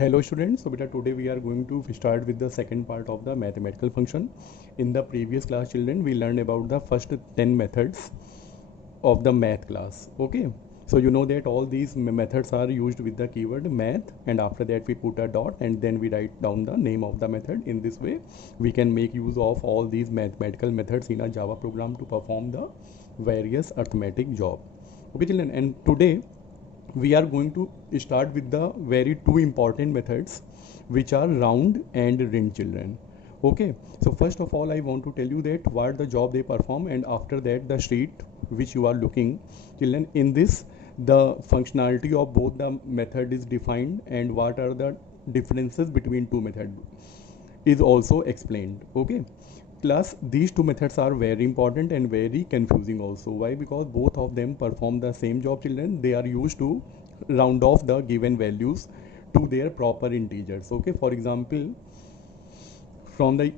Hello students, so beta today we are going to start with the second part of the mathematical function. In the previous class children we learned about the first 10 methods of the math class. Okay, so you know that all these methods are used with the keyword math, and after that we put a dot and then we write down the name of the method. In this way we can make use of all these mathematical methods in a Java program to perform the various arithmetic job. Okay children, and today we are going to start with the very two important methods which are round and rind children. Okay, so first of all I want to tell you that what the job they perform, and after that the sheet which you are looking children, in this the functionality of both the method is defined and what are the differences between two methods is also explained. Okay, plus these two methods are very important and very confusing also. Why? Because both of them perform the same job children. They are used to round off the given values to their proper integers. Okay, for example, from the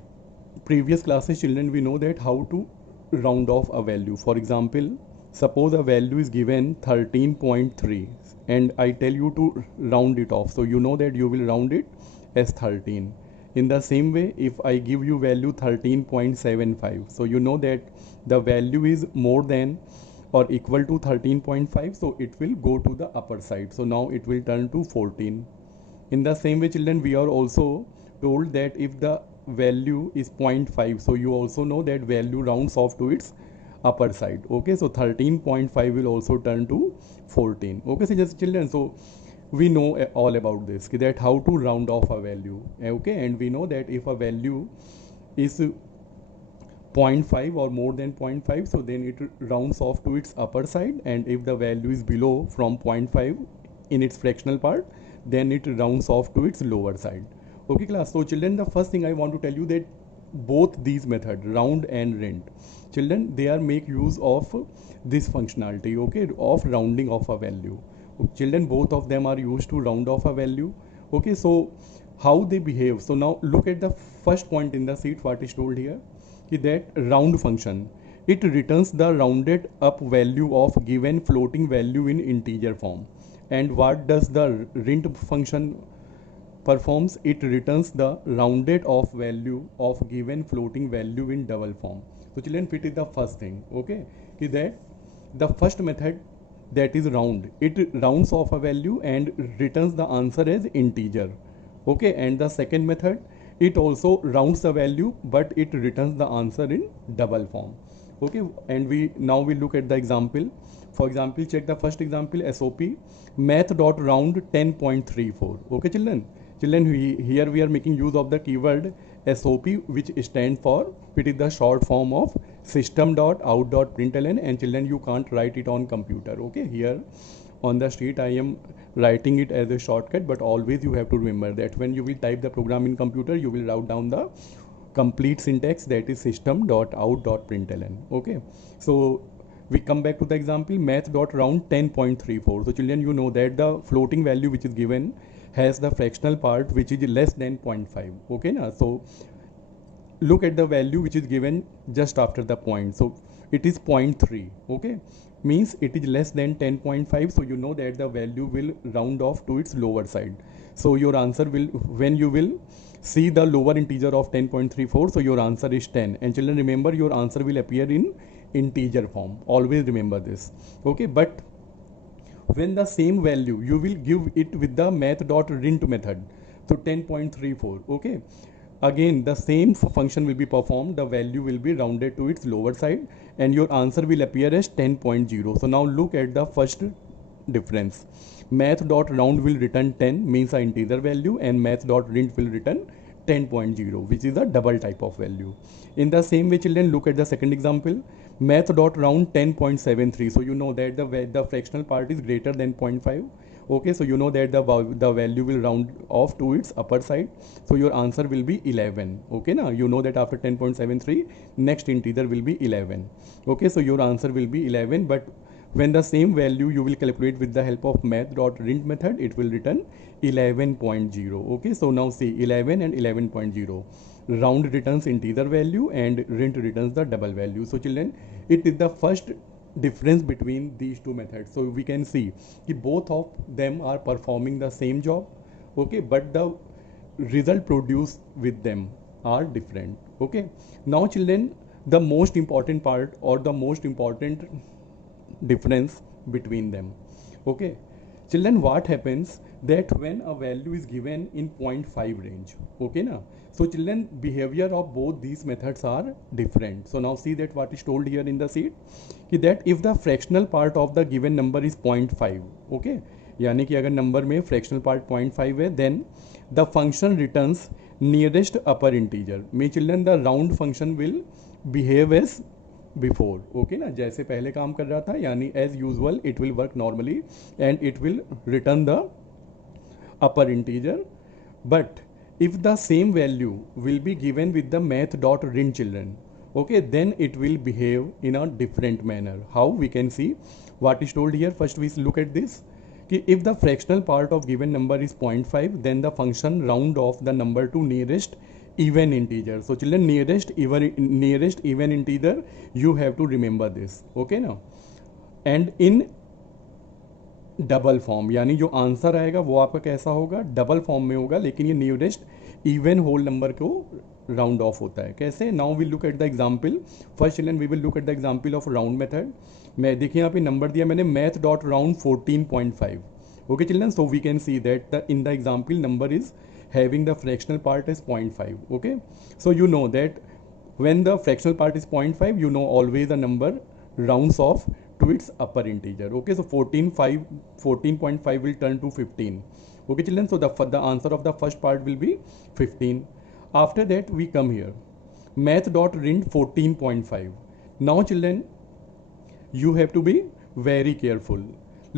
previous classes children we know that how to round off a value. For example, suppose a value is given 13.3 and I tell you to round it off, so you know that you will round it as 13. In the same way, if I give you value 13.75, so you know that the value is more than or equal to 13.5, so it will go to the upper side, so now it will turn to 14. In the same way children, we are also told that if the value is 0.5, so you also know that value rounds off to its upper side. Okay, so 13.5 will also turn to 14. Okay, so just children, so we know all about this, that how to round off a value. Okay, and we know that if a value is 0.5 or more than 0.5, so then it rounds off to its upper side, and if the value is below from 0.5 in its fractional part, then it rounds off to its lower side. Okay class, so children, the first thing I want to tell you that both these methods, round and rind children, they are make use of this functionality, okay, of rounding off a value. Children, both of them are used to round off a value. Okay, so how they behave? So now look at the first point in the sheet, what is told here, that round function, it returns the rounded up value of given floating value in integer form. And what does the rind function performs? It returns the rounded off value of given floating value in double form. So children, it is the first thing. Okay, that the first method, that is round, it rounds off a value and returns the answer as integer. Okay, and the second method, it also rounds the value but it returns the answer in double form. Okay, and we now we look at the example. For example, check the first example, SOP math.round 10.34. Okay children, here we are making use of the keyword SOP, which stands for, it is the short form of system.out.println, and children, you can't write it on computer. Okay, here on the sheet I am writing it as a shortcut, but always you have to remember that when you will type the program in computer, you will write down the complete syntax, that is system.out.println. Okay, so we come back to the example math.round 10.34. so children, you know that the floating value which is given has the fractional part which is less than 0.5. okay now, so look at the value which is given just after the point, so it is 0.3. okay, means it is less than 10.5, so you know that the value will round off to its lower side. So your answer will, when you will see the lower integer of 10.34, so your answer is 10. And children, remember, your answer will appear in integer form, always remember this. Okay, but when the same value you will give it with the math.rind method, so 10.34, okay, again the same function will be performed, the value will be rounded to its lower side and your answer will appear as 10.0. so now look at the first difference. Math.round will return 10, means an integer value, and math.rind will return 10.0, which is a double type of value. In the same way children, look at the second example, math.round 10.73. so you know that the fractional part is greater than 0.5. okay, so you know that the value will round off to its upper side, so your answer will be 11. okay, now you know that after 10.73 next integer will be 11. okay, so your answer will be 11, but when the same value you will calculate with the help of math.rind method, it will return 11.0. okay, so now see 11 and 11.0, round returns integer value and rind returns the double value. So children, it is the first difference between these two methods. So we can see that both of them are performing the same job. okay, but the result produced with them are different. Okay, now children, the most important part or the most important difference between them. Okay, children, what happens that when a value is given in 0.5 range, okay na, so children, behavior of both these methods are different. So now see that what is told here in the sheet, that if the fractional part of the given number is 0.5, okay, यानी कि अगर number में fractional part 0.5 है, then the function returns nearest upper integer में children the round function will behave as before. Okay ना, जैसे पहले काम कर रहा था, यानी as usual it will work normally and it will return the upper integer. But if the same value will be given with the math dot rin children, okay, then it will behave in a different manner. How we can see what is told here? First we look at this, if the fractional part of given number is 0.5, then the function round off the number to nearest even integer. So children, nearest even integer, you have to remember this, okay now. And in double form, यानी जो answer आएगा वो आपका कैसा होगा, double form में होगा, लेकिन ये नियरेस्ट इवन होल नंबर को राउंड ऑफ होता है. कैसे? Now we look at the example. First children we will look at the example of round method. मैं देखिए यहाँ पे नंबर दिया मैंने math dot round 14.5. Okay children, so we can see that in the example number is having the fractional part is 0.5. okay, so you know that when the fractional part is 0.5, you know always the number rounds off to its upper integer. Okay, so 14.5 will turn to 15. Okay children, so the answer of the first part will be 15. After that we come here, math dot rind 14.5. now children, you have to be very careful.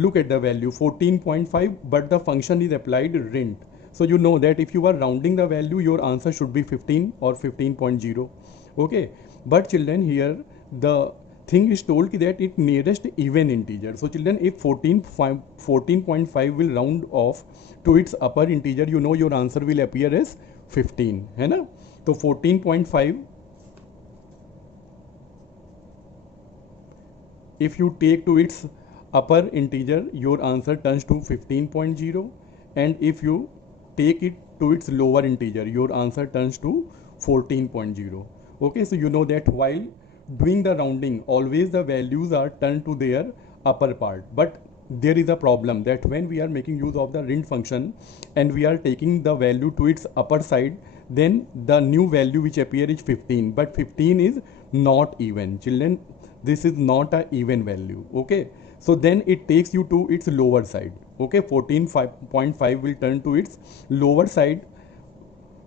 Look at the value 14.5, but the function is applied rind. So you know that if you are rounding the value, your answer should be 15 or 15.0. okay, but children, here the thing is told that it nearest even integer. So children, if 14.5 will round off to its upper integer, you know your answer will appear as 15, है ना. तो 14.5 if you take to its upper integer, your answer turns to 15.0, and if you take it to its lower integer, your answer turns to 14.0. okay, so you know that while doing the rounding, always the values are turned to their upper part. But there is a problem that when we are making use of the rind function and we are taking the value to its upper side, then the new value which appear is 15, but 15 is not even. Children, this is not a even value. okay, so then it takes you to its lower side. okay, 14.5 will turn to its lower side,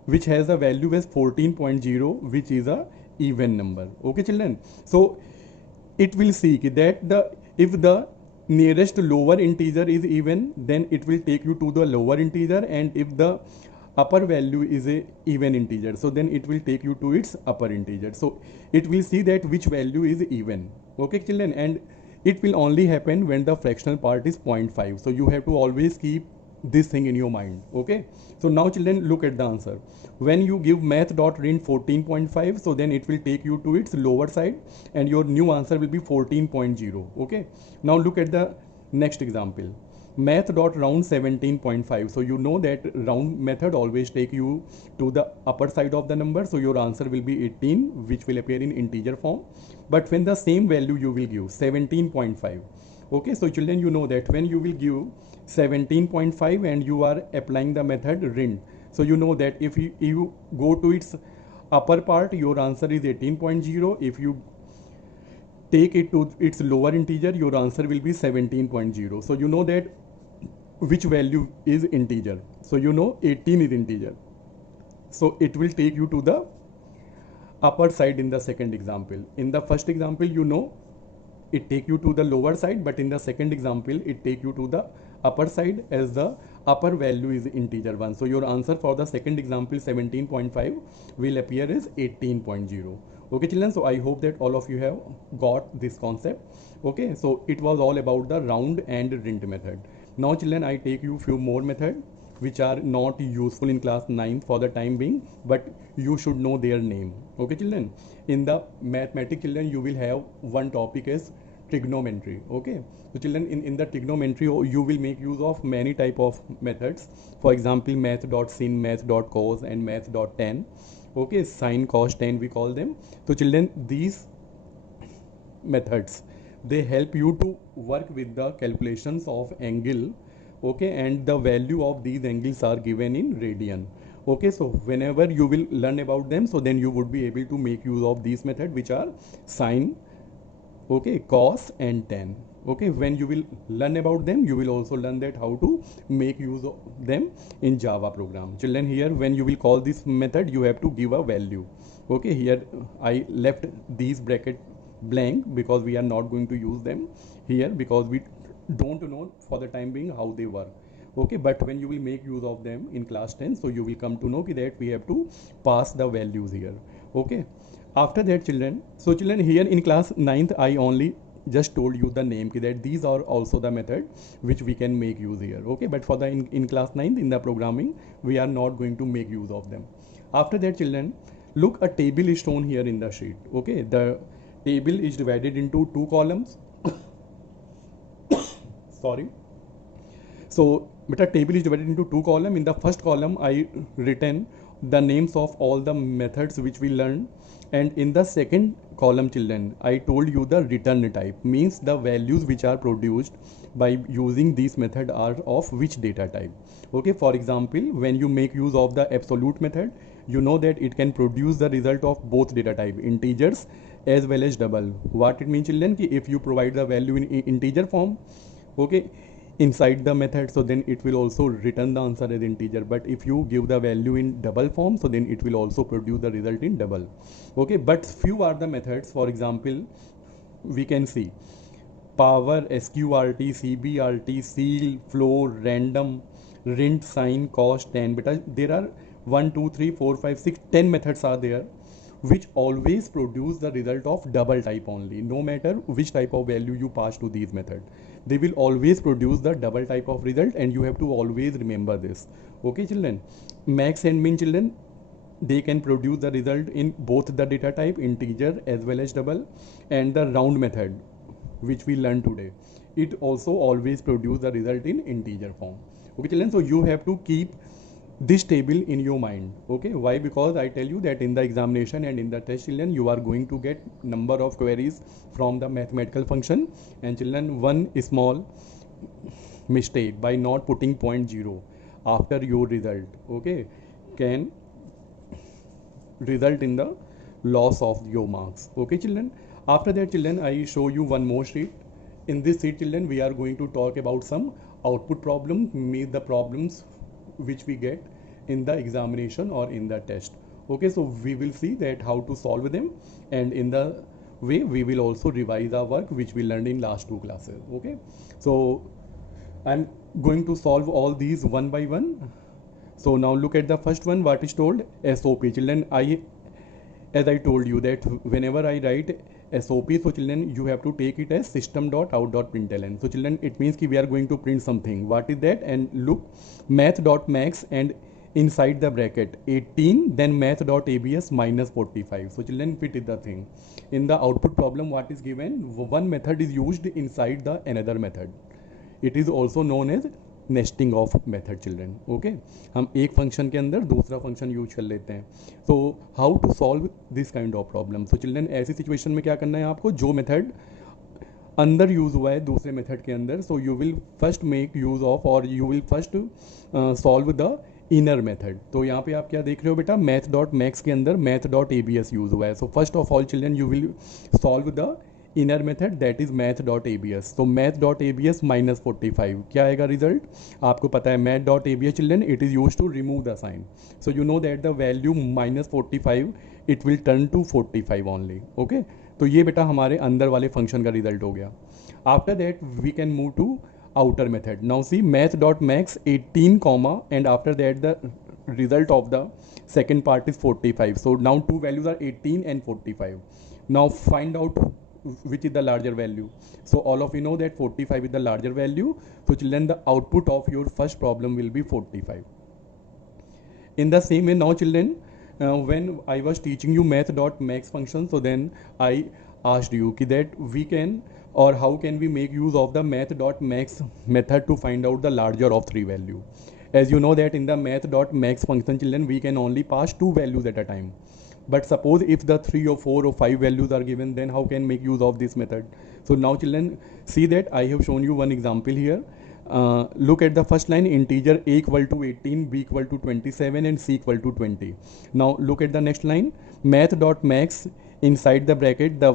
which has a value as 14.0, which is a even number. okay children, so it will see that if the nearest lower integer is even, then it will take you to the lower integer, and if the upper value is a even integer, so then it will take you to its upper integer. So it will see that which value is even. okay children, and it will only happen when the fractional part is 0.5. so you have to always keep this thing in your mind. okay, so now children, look at the answer. When you give math dot rind 14.5, so then it will take you to its lower side, and your new answer will be 14.0. okay, now look at the next example, math dot round 17.5. so you know that round method always take you to the upper side of the number, so your answer will be 18, which will appear in integer form. But when the same value you will give 17.5, okay, so children, you know that when you will give 17.5 and you are applying the method rind, so you know that if you go to its upper part, your answer is 18.0. if you take it to its lower integer, your answer will be 17.0. so you know that which value is integer. so you know 18 is integer, so it will take you to the upper side in the second example. In the first example, you know it take you to the lower side, but in the second example it take you to the upper side, as the upper value is integer 1. so your answer for the second example 17.5 will appear as 18.0. okay children, so I hope that all of you have got this concept. okay, so it was all about the round and rind method. Now children, I take you few more methods which are not useful in class 9 for the time being, but you should know their name. okay children, in the mathematics children, you will have one topic as trigonometry. Okay, so children, in the trigonometry you will make use of many type of methods. For example, math.sin, math.cos and math.tan. Okay, sine, cos, tan we call them. So children, these methods, they help you to work with the calculations of angle. Okay, and the value of these angles are given in radian. Okay, so whenever you will learn about them, so then you would be able to make use of these method, which are sine, okay, cos and tan. Okay, when you will learn about them, you will also learn that how to make use of them in Java program. Children, here when you will call this method, you have to give a value. Okay, here I left these bracket blank because we are not going to use them here, because we don't know for the time being how they work. Okay, but when you will make use of them in class 10, so you will come to know that we have to pass the values here. Okay, after that children, so children, here in class 9th I only just told you the name that these are also the method which we can make use here. Okay, but for the in class 9th in the programming, we are not going to make use of them. After that children, look, a table is shown here in the sheet. Okay, the table is divided into two columns. Sorry. So but a table is divided into two columns. In the first column I written the names of all the methods which we learned, and in the second column children, I told you the return type, means the values which are produced by using this method are of which data type. Okay, for example, when you make use of the absolute method, you know that it can produce the result of both data type, integers as well as double. What it means children, ki if you provide the value in integer form, okay, inside the method, so then it will also return the answer as integer. But if you give the value in double form, so then it will also produce the result in double. Okay, but few are the methods. For example, we can see power, sqrt, cbrt, seal, floor, random, rint, sine, cost, tan. But there are 1 2 3 4 5 6 10 methods are there which always produce the result of double type only. No matter which type of value you pass to these method, they will always produce the double type of result, and you have to always remember this. Okay children, max and min children, they can produce the result in both the data type, integer as well as double. And the round method which we learned today, it also always produce the result in integer form. Okay children, so you have to keep this table in your mind. Okay, why? Because I tell you that in the examination and in the test children, you are going to get number of queries from the mathematical function, and children, one small mistake by not putting 0.0 after your result, okay, can result in the loss of your marks. Okay children, after that children, I show you one more sheet. In this sheet children, we are going to talk about some output problem, means the problems which we get in the examination or in the test. Okay, so we will see that how to solve them, and in the way we will also revise our work which we learned in last two classes. Okay, so I'm going to solve all these one by one. So now look at the first one, what is told, SOP. Children, as I told you that whenever I write SOP, so children, you have to take it as system.out.println. So children, it means we are going to print something. What is that? And look, math.max and inside the bracket 18, then math.abs minus 45. So children, fit is the thing. In the output problem, what is given? One method is used inside the another method. It is also known as nesting of method children. Okay, हम एक function के अंदर दूसरा function use कर लेते हैं. So how to solve this kind of problem. So children, ऐसी situation में क्या करना है आपको, जो मेथड अंदर यूज हुआ है दूसरे मेथड के अंदर, so you will first make use of और you will first solve the inner method. तो यहाँ पे आप क्या देख रहे हो बेटा, मैथ डॉट मैक्स के अंदर मैथ डॉट एबीएस यूज हुआ है. So first of all children, you will solve the inner method, that is math dot ABS. तो मैथ डॉट एबीएस माइनस 45 क्या आएगा रिजल्ट, आपको पता है math dot ABS children, it is use to remove the sign. So you know that the value minus 45 it will turn to 45 only. Okay, तो ये बेटा हमारे अंदर वाले फंक्शन का रिजल्ट हो गया. After that we can move to outer method. Now see math dot max 18 comma and after that the result of the second part is 45. So now two values are 18 and 45. Now find out which is the larger value. So all of you know that 45 is the larger value. So children, the output of your first problem will be 45. In the same way, now children, when I was teaching you math.max function, so then I asked you that we can or how can we make use of the math.max method to find out the larger of three value. As you know that in the math.max function, children, we can only pass two values at a time. But suppose if the 3 or 4 or 5 values are given, then how can make use of this method? So now children, see that I have shown you one example here. Look at the first line, integer a equal to 18, b equal to 27 and c equal to 20. Now look at the next line, math.max, inside the bracket the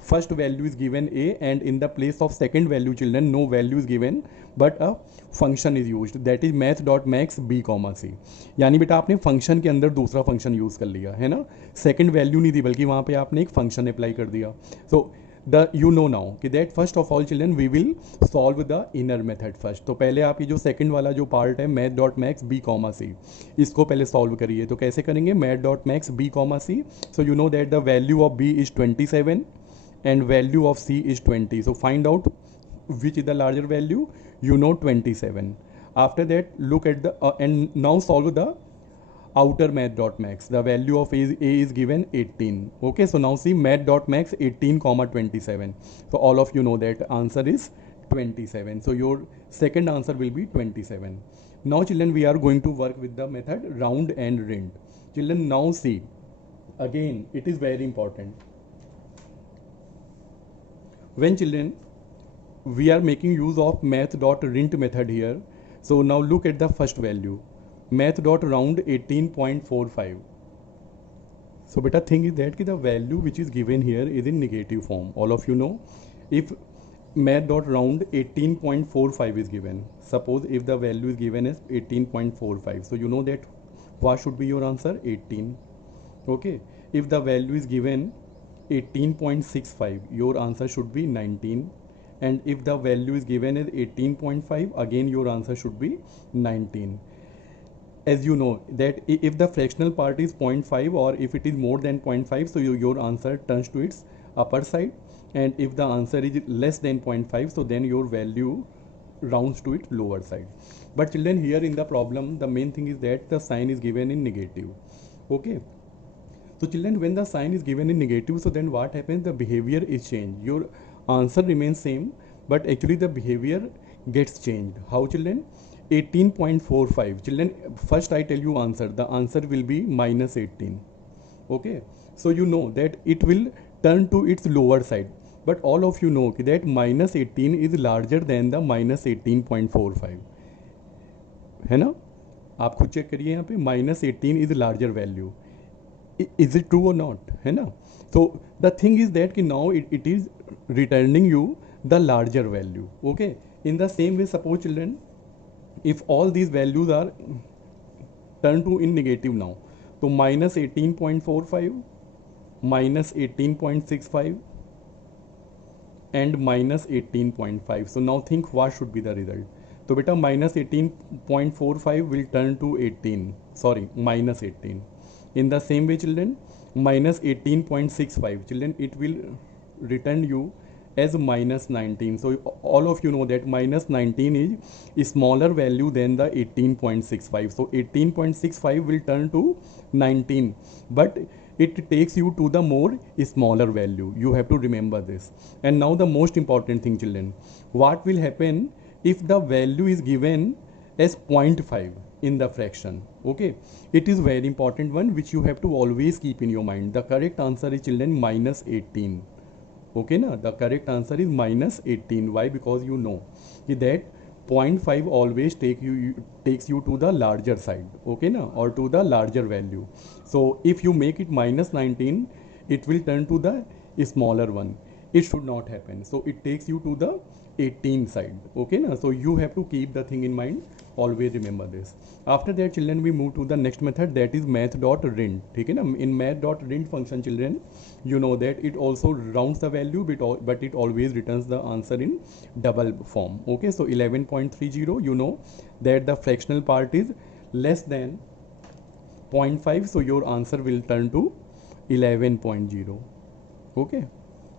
first value is given a, and in the place of second value, children, no value is given but a function is used, that is math.max b, c. यानी बेटा आपने function के अंदर दूसरा function use कर लिया है ना, सेकंड वैल्यू नहीं दी बल्कि वहाँ पे आपने एक फंक्शन अप्लाई कर दिया. So the you know now कि that first of all children we will solve the inner method first. तो पहले आप ये जो सेकंड वाला जो पार्ट है math.max b, c, इसको पहले सॉल्व करिए. तो कैसे करेंगे, math.max b, c. So you know that the value of b is 27 and value of c is 20. So find out which is the larger value. You know 27. After that look at the and now solve the outer math.max. The value of a is given 18. Okay, so now see math.max 18 comma 27. So all of you know that answer is 27. So your second answer will be 27. Now children, we are going to work with the method round and rind. Children, now see, again it is very important. When children, we are making use of math.rint method here. So now look at the first value, math.round 18.45. So beta thing is that the value which is given here is in negative form. All of you know, if math.round 18.45 is given, suppose if the value is given as 18.45, so you know that what should be your answer, 18. Okay, if the value is given 18.65, your answer should be 19, and if the value is given as 18.5, again your answer should be 19. As you know that if the fractional part is 0.5 or if it is more than 0.5, so your answer turns to its upper side, and if the answer is less than 0.5, so then your value rounds to its lower side. But children, here in the problem the main thing is that the sign is given in negative. Okay, so children, when the sign is given in negative, so then what happens, the behavior is changed. Your answer remains same but actually the behavior gets changed. How children, 18.45, children, first I tell you answer, the answer will be minus 18. Okay, so you know that it will turn to its lower side, but all of you know that minus 18 is larger than the minus 18.45 है ना. आप खुद check करिए यहाँ पे, minus 18 is larger value. Is it true or not, है ना. So the thing is that now it is returning you the larger value. Okay, in the same way, suppose children, if all these values are turned to in negative now, so minus 18.45, minus 18.65 and minus 18.5. So now think what should be the result. So beta minus 18.45 will turn to 18, sorry, minus 18. In the same way children, minus 18.65, children, it will return you as minus 19. So all of you know that minus 19 is smaller value than the 18.65. So 18.65 will turn to 19, but it takes you to the more smaller value. You have to remember this. And now the most important thing children, what will happen if the value is given as 0.5 in the fraction. Okay, it is very important one which you have to always keep in your mind. The correct answer is children minus 18. Okay na, the correct answer is minus 18. Why? Because you know that 0.5 always takes you to the larger side, okay na, or to the larger value. So if you make it minus 19, it will turn to the smaller one. It should not happen. So it takes you to the 18 side. Okay na, so you have to keep the thing in mind. Always remember this. After that children, we move to the next method, that is math.rint. Okay na, in math.rint function children, you know that it also rounds the value but it always returns the answer in double form. Okay, so 11.30, you know that the fractional part is less than 0.5, so your answer will turn to 11.0. Okay,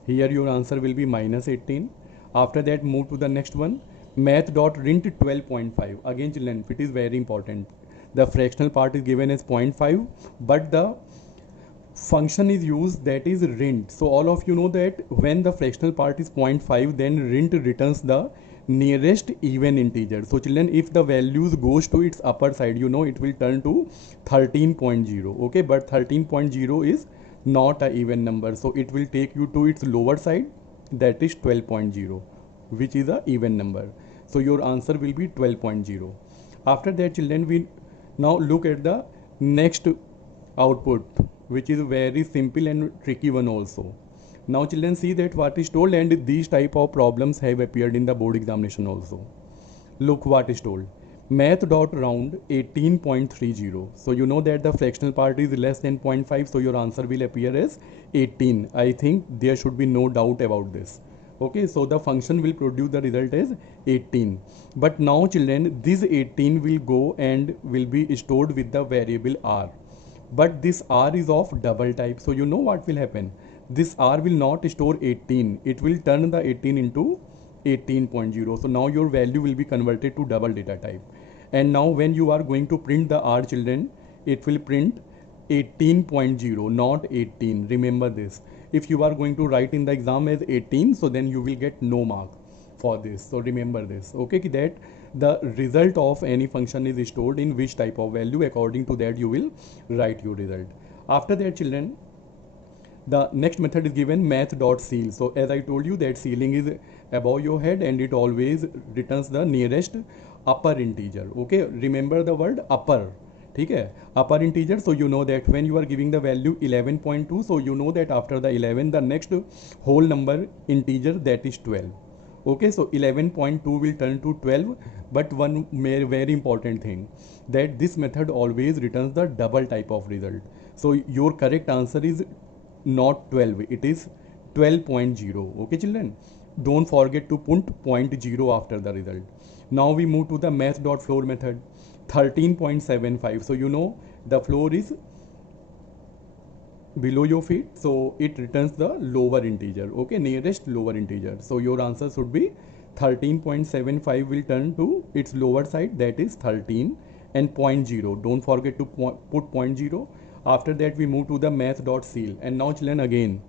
here your answer will be minus 18. After that, move to the next one, math.rint 12.5. Again children, it is very important. The fractional part is given as 0.5, but the function is used that is rint. So all of you know that when the fractional part is 0.5, then rint returns the nearest even integer. So children, if the values goes to its upper side, you know it will turn to 13.0. Okay, but 13.0 is not a even number, so it will take you to its lower side, that is 12.0, which is a even number. So your answer will be 12.0. After that children, we now look at the next output, which is very simple and tricky one also. Now children, see that what is told, and these type of problems have appeared in the board examination also. Look what is told. Math dot round 18.30. So you know that the fractional part is less than 0.5, so your answer will appear as 18. I think there should be no doubt about this. Okay, so the function will produce the result as 18. But now children, this 18 will go and will be stored with the variable r. But this r is of double type, so you know what will happen. This r will not store 18, it will turn the 18 into 18.0. So now your value will be converted to double data type. And now when you are going to print the r children, it will print 18.0, not 18. Remember this. If you are going to write in the exam as 18, so then you will get no mark for this. So remember this, okay, that the result of any function is stored in which type of value. According to that you will write your result. After that children, the next method is given math.ceil. So as I told you that ceiling is above your head and it always returns the nearest upper integer. Okay, remember the word upper. Okay, upper integer. So you know that when you are giving the value 11.2, so you know that after the 11 the next whole number integer, that is 12. Okay, so 11.2 will turn to 12. But one very important thing, that this method always returns the double type of result. So your correct answer is not 12, it is 12.0. Okay children, don't forget to put 0.0 after the result. Now we move to the math.floor method. 13.75. so you know the floor is below your feet, so it returns the lower integer. Okay, nearest lower integer. So your answer should be 13.75 will turn to its lower side, that is 13, and 0.0. Don't forget to put 0.0. After that we move to the math.ceil. And now children, again,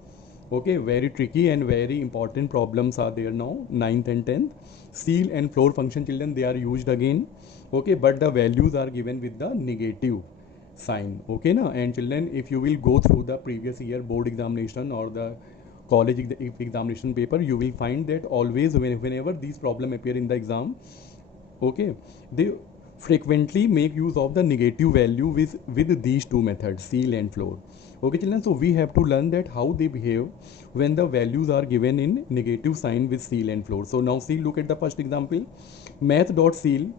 okay, very tricky and very important problems are there now, 9th and 10th. Ceil and floor function children, they are used again. Okay, but the values are given with the negative sign. Okay na? And children, if you will go through the previous year board examination or the college examination paper, you will find that always whenever these problems appear in the exam, okay, they frequently make use of the negative value with these two methods, ceil and floor. Okay children, so we have to learn that how they behave when the values are given in negative sign with ceil and floor. So now see, look at the first example, math.ceil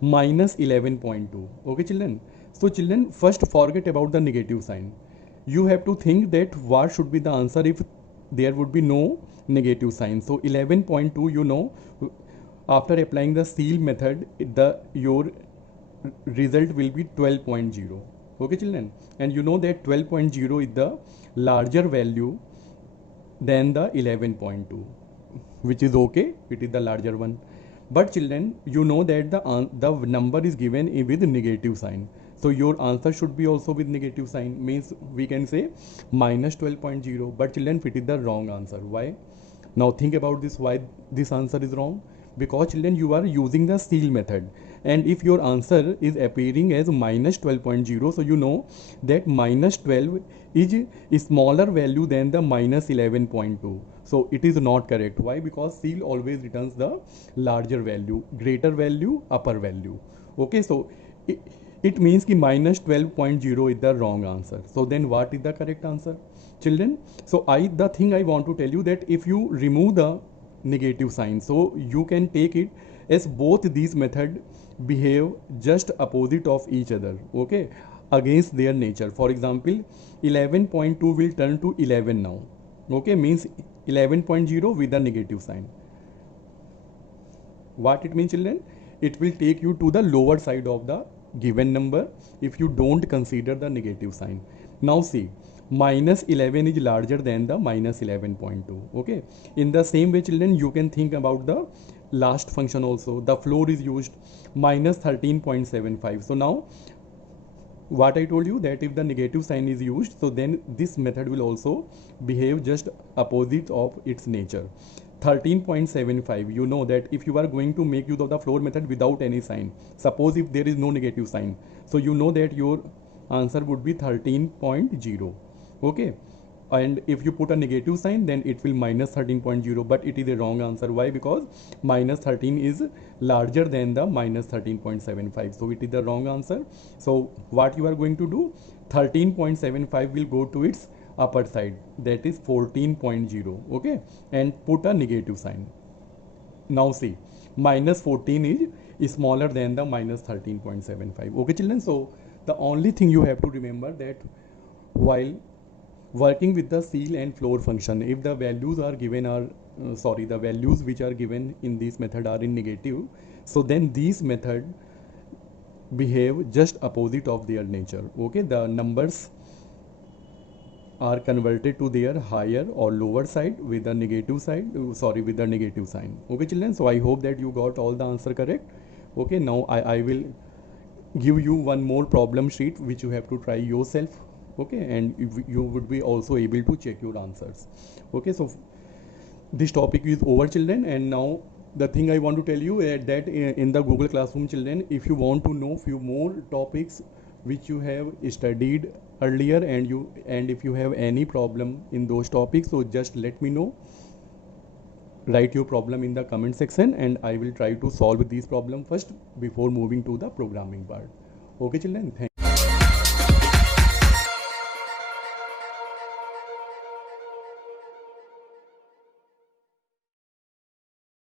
minus 11.2. Okay children, so children, first forget about the negative sign. You have to think that what should be the answer if there would be no negative sign. So 11.2, you know, after applying the ceil method, your result will be 12.0. Okay children, and you know that 12.0 is the larger value than the 11.2, which is okay, it is the larger one. But children, you know that the number is given with negative sign, so your answer should be also with negative sign, means we can say minus 12.0. but children, it is the wrong answer. Why? Now think about this, why this answer is wrong. Because children, you are using the ceil method, and if your answer is appearing as minus 12.0, so you know that minus 12 is a smaller value than the minus 11.2. So it is not correct. Why? Because ceil always returns the larger value, greater value, upper value. Okay, so it means ki minus 12.0 is the wrong answer. So then what is the correct answer, children? So the thing I want to tell you, that if you remove the negative sign, so you can take it as both these methods behave just opposite of each other, okay, against their nature. For example, 11.2 will turn to 11 now, okay, means 11.0 with a negative sign. What it means children? It will take you to the lower side of the given number if you don't consider the negative sign. Now see, minus 11 is larger than the minus 11.2. okay, in the same way children, you can think about the last function also. The floor is used, minus 13.75. so now what I told you, that if the negative sign is used, so then this method will also behave just opposite of its nature. 13.75, you know that if you are going to make use of the floor method without any sign, suppose if there is no negative sign, so you know that your answer would be 13.0. okay, and if you put a negative sign, then it will minus 13.0, but it is a wrong answer. Why? Because minus 13 is larger than the minus 13.75, so it is the wrong answer. So what you are going to do, 13.75 will go to its upper side, that is 14.0, okay, and put a negative sign. Now see, minus 14 is smaller than the minus 13.75. Okay children, so the only thing you have to remember that while working with the ceil and floor function, if the values are given are the values which are given in this method are in negative, so then these method behave just opposite of their nature. Okay, the numbers are converted to their higher or lower side with the negative side, with the negative sign. Okay children, so I hope that you got all the answer correct. Okay, now I will give you one more problem sheet which you have to try yourself. Okay, and you would be also able to check your answers. Okay, so this topic is over children, and now the thing I want to tell you is that in the Google Classroom children, if you want to know few more topics which you have studied earlier, and if you have any problem in those topics, so just let me know. Write your problem in the comment section, and I will try to solve this problem first before moving to the programming part. Okay children, thank you.